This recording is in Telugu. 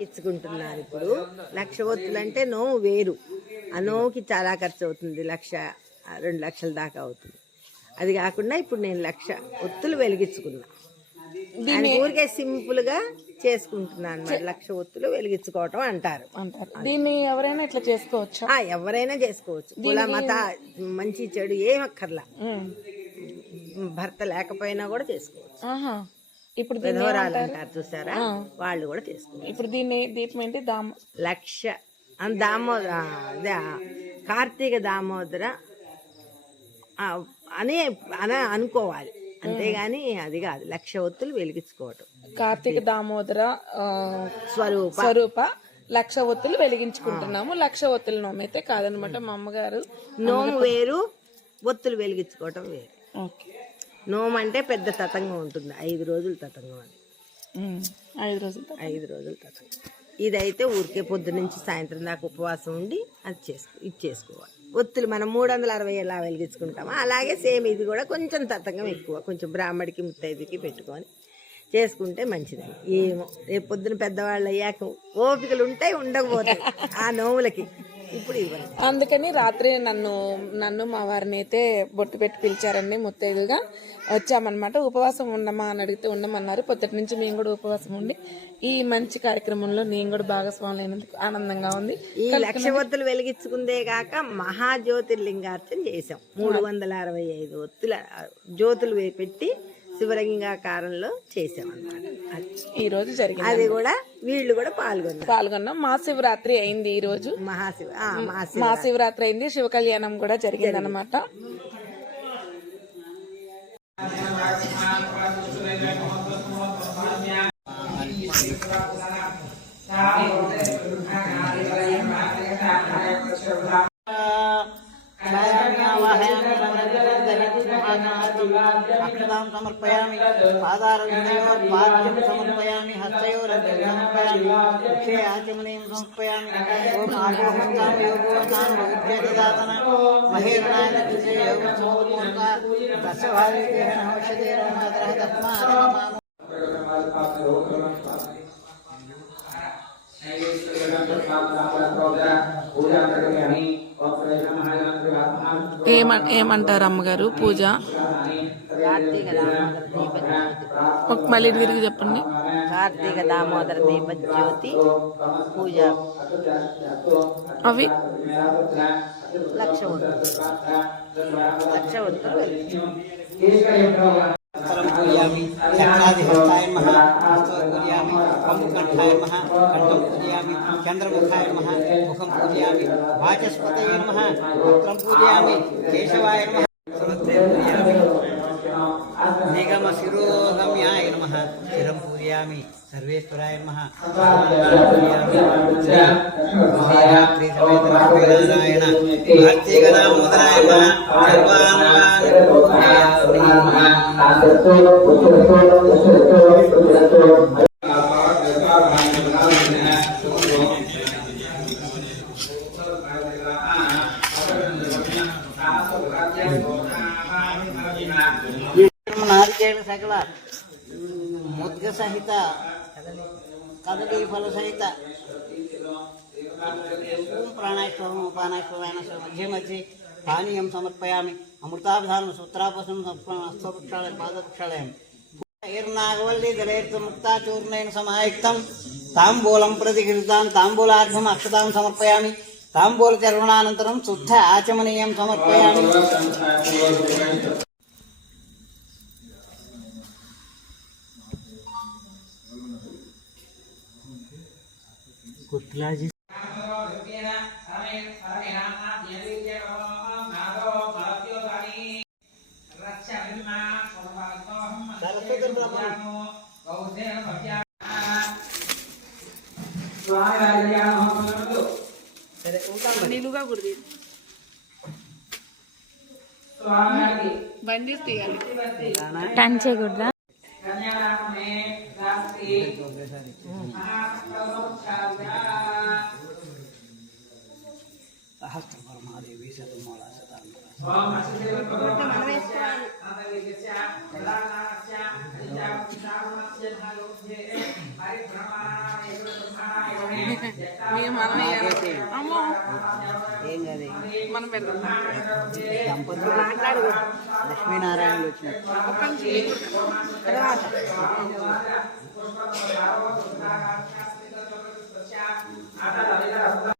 ఇచ్చుకుంటున్నారు ఇప్పుడు. లక్ష ఒత్తులు అంటే నోవు వేరు. ఆ చాలా ఖర్చు అవుతుంది. లక్ష రెండు లక్షల దాకా అవుతుంది. అది కాకుండా ఇప్పుడు నేను లక్ష ఒత్తులు వెలిగించుకున్నా. దాని ఊరికే సింపుల్గా చేసుకుంటున్నాను మరి లక్ష ఒత్తులు వెలిగించుకోవటం అంటారు. అంటారు. దీన్ని ఎవరైనా ఇట్లా చేసుకోవచ్చా? ఎవరైనా చేసుకోవచ్చు. కుల మత మంచి చెడు ఏం అక్కర్లా. భర్త లేకపోయినా కూడా చేసుకోవచ్చు. ఇప్పుడు విధవరాలు అంటారు చూసారా? వాళ్ళు కూడా చేసుకోవచ్చు ఇప్పుడు దీన్ని దీపం ఏంటి? దామ లక్ష. దామోదర కార్తీక దామోదర అనే అనే అనుకోవాలి. అంతేగాని అది కాదు. లక్ష ఒత్తులు వెలిగించుకోవటం. కార్తీక దామోదర స్వరూప. స్వరూప లక్ష ఒత్తులు వెలిగించుకుంటున్నాము. లక్ష ఒత్తుల నోము అయితే కాదనమాట మా అమ్మగారు. నోము వేరు ఒత్తులు వెలిగించుకోవటం వేరు. ఓకే. నోము అంటే పెద్ద తతంగం ఉంటుంది. ఐదు రోజులు తతంగం అది. ఉమ్. ఐదు రోజుల. ఐదు రోజులు తతంగం. ఇదైతే ఊరికే పొద్దు నుంచి సాయంత్రం దాకా ఉపవాసం ఉండి అది చేసుకో ఇది చేసుకోవాలి. ఒత్తులు మనం మూడు వందల అరవై ఎలా వెలిగించుకుంటామో అలాగే సేమ్ ఇది కూడా కొంచెం తతంగం ఎక్కువ. కొంచెం బ్రాహ్మడికి ముత్తైదుకి పెట్టుకొని చేసుకుంటే మంచిదని ఏమో రేపు పొద్దున పెద్దవాళ్ళు అయ్యాక ఓపికలు ఉంటాయి ఉండకపోతాయి. ఆ నోములకి. ఇప్పుడు అందుకని రాత్రి నన్ను నన్ను మా వారిని అయితే బొట్టు పెట్టి పిలిచారండి ముత్తైదుగా వచ్చామన్నమాట. ఉపవాసం ఉండమా అని అడిగితే ఉండమన్నారు. పొద్దుటి నుంచి మేము కూడా ఉపవాసం ఉండి ఈ మంచి కార్యక్రమంలో నేను కూడా భాగస్వామి అయినందుకు ఆనందంగా ఉంది. ఈ లక్ష ఒత్తులు వెలిగించుకుందే కాక మహాజ్యోతిర్లింగార్చన చేసాం మూడు వందల అరవై ఐదు ఒత్తుల జ్యోతులు పెట్టి శివలింగాకారంలో చేసాం అన్నమాట అది. ఈ రోజు జరిగింది అది కూడా వీళ్ళు కూడా పాల్గొన్నారు. పాల్గొన్నాం. మహాశివరాత్రి అయింది ఈ రోజు. మహాశివ ఆ, మహాశివ మహాశివరాత్రి. అయింది. శివ కళ్యాణం కూడా జరిగింది అనమాట అక్షతాం సమర్పయామి పాదారవిందయోర్పాద్యం సమర్పయామి హస్తయోరర్ఘ్యం సమర్పయామి వృక్షే ఆచమనీయం సమర్పయామి ఓం ఆగోహంతాం యోగోహంతాం విద్యాదాతన మహేరణాయ దిశే యోగం సమర్పయంత తస్య భారతేన ఔషధేరమద్రః తస్మాద్ ఏమ ఏమంటారు అమ్మగారు పూజ కార్తీక దామోదర దీపజ్యోతి ఒక మళ్ళీ తిరిగి చెప్పండి. కార్తీక దామోదర దీపజ్యోతి పూజ. అవి? లక్ష లక్ష ఒత్తులు వెలిగించాం. స్థలం పూజయామి చక్రాధిహస్తాయ నమః హస్తం పూజయామి పంకంఠాయ నమః కంఠం పూజయామి చంద్రముఖాయ నమః ముఖం పూజయామి వాచస్పతయ నమః వక్రం समर्पयामि सर्वेश्वराय नमः। नारिकेल सकला సర్వాంగాని సహిత కదలి ఫల సహిత ఓం ప్రాణాశ్వరం మధ్య మధ్య పానీయం సమర్పయామి అమృతాభిధానం సూత్రాపసం హస్తవృక్షాళయ పాదవృక్షాళయం ఏర్నాగవల్లి జలైర్ముక్తా చూర్ణేన సమాయుక్తం. తాంబూలం ప్రతిగృతాం తాంబూలార్థం అక్షతాం సమర్పయామి. తాంబూల చర్వణానంతరం శుద్ధ ఆచమనీయం సమర్పయామి. నిలుగా గుడి బండి తీయాలి. టన్ చేయకూడదా ఏం కాదు మనం దంపతులు మాట్లాడు లక్ష్మీనారాయణులు తర్వాత